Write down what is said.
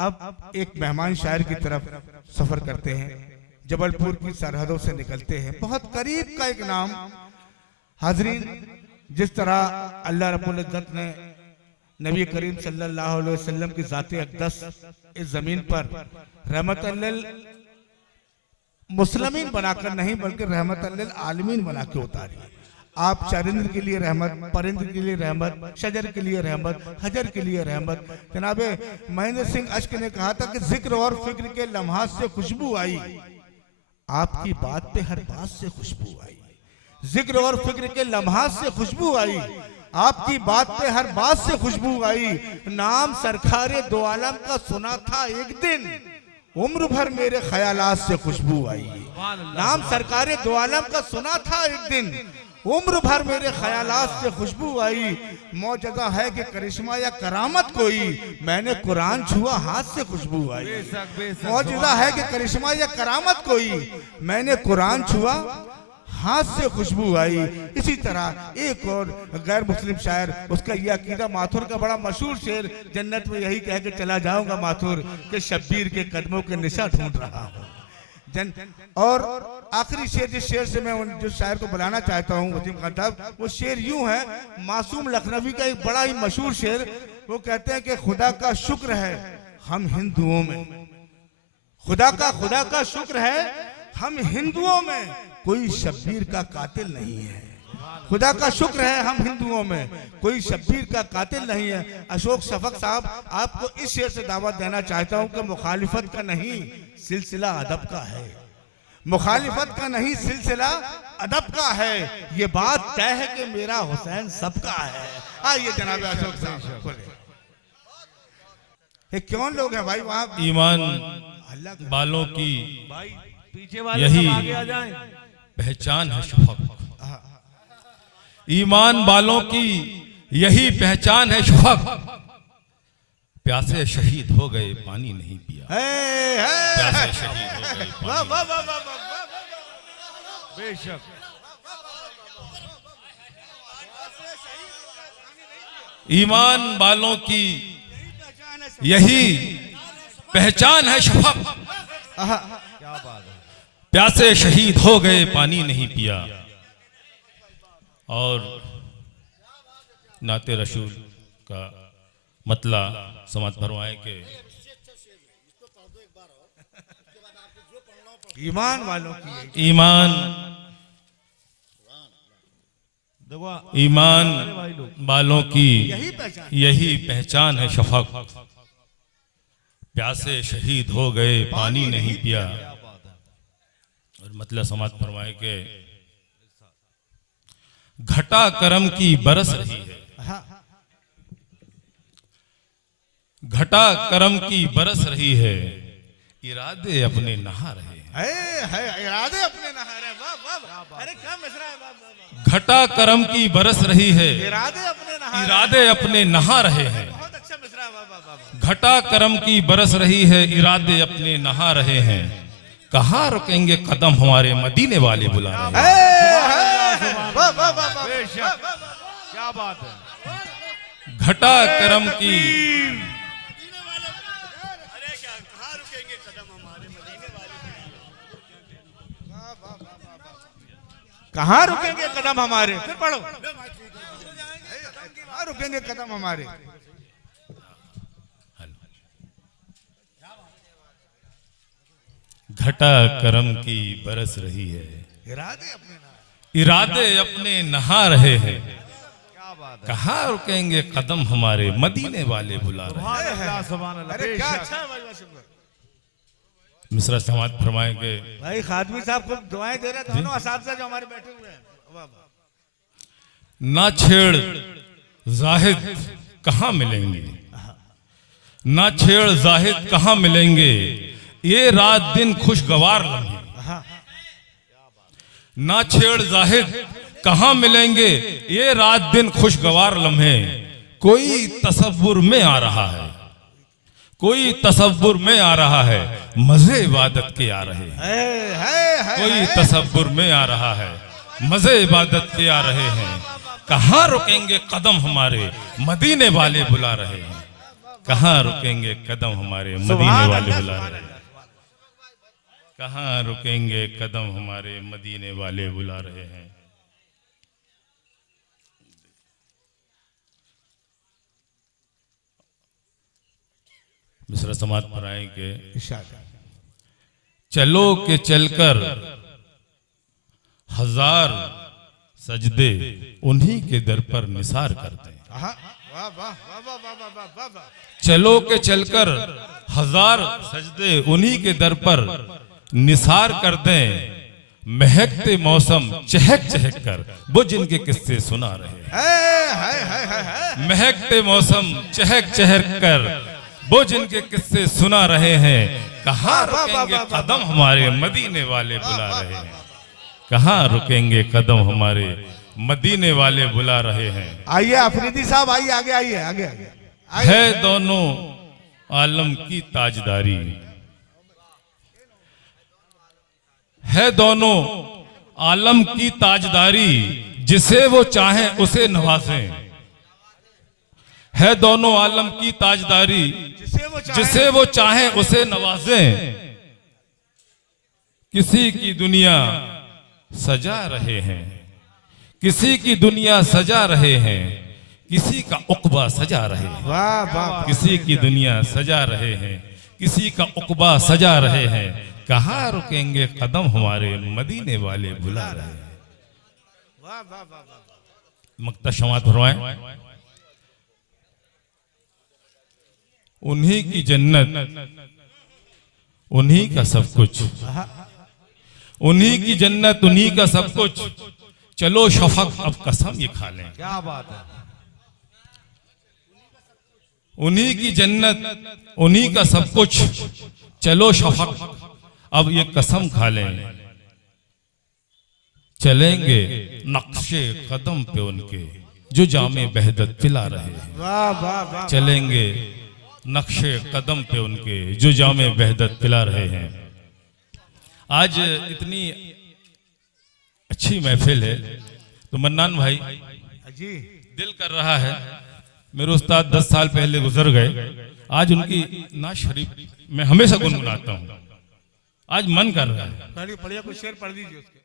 अब एक मेहमान शायर की तरफ सफर करते हैं, जबलपुर की सरहदों से निकलते हैं, बहुत करीब का एक नाम। हाजरीन, जिस तरह अल्लाह रब्बुल इज्जत ने नबी करीम सल्लल्लाहु अलैहि वसल्लम की ज़ात अक़दस इस जमीन पर रहमतल लिल मुस्लिमीन बनाकर नहीं बल्कि रहमतल लिल आलमीन बना के उतारी। आप चरिंद्र के लिए रहमत, परिंद्र के लिए रहमत, शजर के लिए रहमत, हजर के लिए रहमत। जनाबे महेंद्र सिंह अश्क ने कहा था कि जिक्र और फिक्र के लम्हात से खुशबू आई, आपकी बात पे हर बात से खुशबू आई। जिक्र और फिक्र के लम्हात से खुशबू आई, आपकी बात पे हर बात से खुशबू आई। नाम सरकारे दो आलम का सुना था एक दिन, उम्र भर मेरे ख्यालात से खुशबू आई। नाम सरकारे दो आलम का सुना था एक दिन, उम्र भर मेरे ख्यालात से खुशबू आई। मौजज़ा है कि करिश्मा या करामत कोई, मैंने कुरान छुआ हाथ से खुशबू आई। मौजज़ा है कि करिश्मा या करामत कोई, मैंने कुरान छुआ हाथ से खुशबू आई। इसी तरह एक और गैर मुस्लिम शायर, उसका यह अकीदा, माथुर का बड़ा मशहूर शेर, जन्नत में यही कह के चला जाऊंगा माथुर कि शब्बीर के कदमों के निशा ढूंढ रहा हूँ। और आखिरी शेर, जिस शेर से मैं जिस शायर को बुलाना चाहता हूँ वसीम खान साहब, वो शेर यूं है, मासूम लखनवी का एक बड़ा ही मशहूर शेर। वो कहते हैं कि खुदा का शुक्र है हम हिंदुओं में, खुदा का शुक्र है हम हिंदुओं में कोई शब्बीर का कातिल नहीं है। खुदा का शुक्र है हम हिंदुओं में कोई शब्बीर का कातिल नहीं है। अशोक शफक साहब, आपको इस शेर से दावत देना चाहता हूं कि मुखालिफत का नहीं सिलसिला अदब का है, मुखालिफत का नहीं सिलसिला अदब का है। ये बात तय है कि मेरा हुसैन सबका है। आइए जनाब अशोक साहब बोले। ये कौन लोग हैं भाई वहाँ? ईमान वालों की पीछे वाले यही सब आगे आ जाएं। पहचान है शफक, ईमान वालों की यही पहचान है शफक। प्यासे शहीद हो गए पानी नहीं पिया, प्यासे शहीद हो गए पानी। बेशक ईमान वालों की यही पहचान है शफक, क्या बात है। प्यासे शहीद हो गए पानी नहीं पिया। और नाते रसूल का मतला समाज फरमाए के ईमान वालों की ईमान वालों की यही पहचान है शफक। प्यासे शहीद हो गए पानी नहीं पिया। और मतलब समाज फरमाए के घटा करम की बरस रही है, घटा करम की बरस रही है, इरादे अपने नहा रहे हैं। इरादे अपने नहा रहे हैं। वाह वाह, अरे क्या मिसरा है। वाह वाह, घटा करम की बरस रही है, इरादे अपने नहा, इरादे अपने नहा रहे हैं। बहुत अच्छा मिसरा है। वाह वाह वाह। घटा करम की बरस रही है, इरादे अपने नहा रहे हैं। कहाँ रुकेंगे कदम हमारे मदीने वाले बुला रहे हैं। क्या बात है। घटा करम की अरे क्या, कहाँ रुकेंगे कदम हमारे मदीने वाले, कहाँ रुकेंगे कदम हमारे। फिर पढ़ो, कहाँ रुकेंगे कदम हमारे। घटा करम की बरस रही है, इरादे अपने नहा रहे हैं। कहाँ रुकेंगे कदम हमारे मदीने वाले बुला रहे हैं। अरे क्या अच्छा है भाई, शुक्र। मिश्रा समाज फरमाएंगे भाई खादमी साहब को दुआएं दे रहे हैं, दोनों असातिज़ा जो हमारे बैठे हुए हैं। वाह वाह। ना छेड़ जाहिद कहाँ मिलेंगे, ना छेड़ जाहिद कहाँ मिलेंगे, ये रात दिन खुशगवार लम्हे। ना छेड़ जाहिद कहाँ मिलेंगे, ये रात दिन खुशगवार लम्हे। कोई तसव्वुर में आ रहा है, कोई तसव्वुर में आ रहा है, मजे इबादत के आ रहे हैं। कोई तसव्वुर में आ रहा है, मजे इबादत के आ रहे हैं। कहाँ रुकेंगे कदम हमारे मदीने वाले बुला रहे हैं। कहाँ रुकेंगे कदम हमारे मदीने सुभान वाले अल्लाह, बुला सुभान रहे हैं। कहाँ रुकेंगे कदम हमारे मदीने वाले बुला रहे हैं। मिसरा समात पर आएंगे। इरशाद। चलो के चलकर हजार सजदे उन्हीं के दर पर निसार करते हैं। आहा, वाह वाह वाह वाह वाह वाह वाह वाह। चलो के चलकर हजार सजदे उन्हीं के दर पर निसार कर दें, महकते मौसम चहक चहक कर वो जिनके किस्से सुना रहे हैं। है। महकते मौसम चहक चहक कर वो जिनके किस्से सुना रहे हैं। कहाँ रुकेंगे कदम हमारे मदीने वाले बुला रहे हैं। कहाँ रुकेंगे कदम हमारे मदीने वाले बुला रहे हैं। आइए अफरीदी साहब, आइए आगे आइए आगे आगे। है दोनों आलम की ताजदारी, है दोनों आलम की ताजदारी, जिसे वो चाहें उसे नवाजें। है दोनों आलम की ताजदारी, जिसे वो चाहें उसे नवाजें। किसी की दुनिया सजा रहे हैं, किसी की दुनिया सजा रहे हैं, किसी का उक़बा सजा रहे हैं। वाह वाह। किसी की दुनिया सजा रहे हैं, किसी का उक़बा सजा रहे हैं। कहाँ रुकेंगे कदम हमारे मदीने वाले बुला रहे हैं। वाह वाह वाह। मक्ता शमात फरमाएं। उन्हीं की जन्नत उन्हीं का सब कुछ, उन्हीं की जन्नत उन्हीं का सब कुछ। चलो शफक अब कसम ये खा लें। क्या बात है। उन्हीं की जन्नत उन्हीं का सब कुछ। चलो शफक अब ये कसम खा लें। चलेंगे नक्शे कदम पे उनके जो जामे बहदत पिला रहे हैं। वाह वाह वाह। चलेंगे नक्शे कदम पे उनके जो जामे बहदत पिला रहे हैं। आज इतनी अच्छी महफिल है तो मन्नान भाई जी दिल कर रहा है, मेरे उस्ताद 10 साल पहले गुजर गए, आज उनकी नात शरीफ मैं हमेशा गुनगुनाता हूँ। आज मन कर रहा है। पढ़िए कोई शेर पढ़ दीजिए उसके।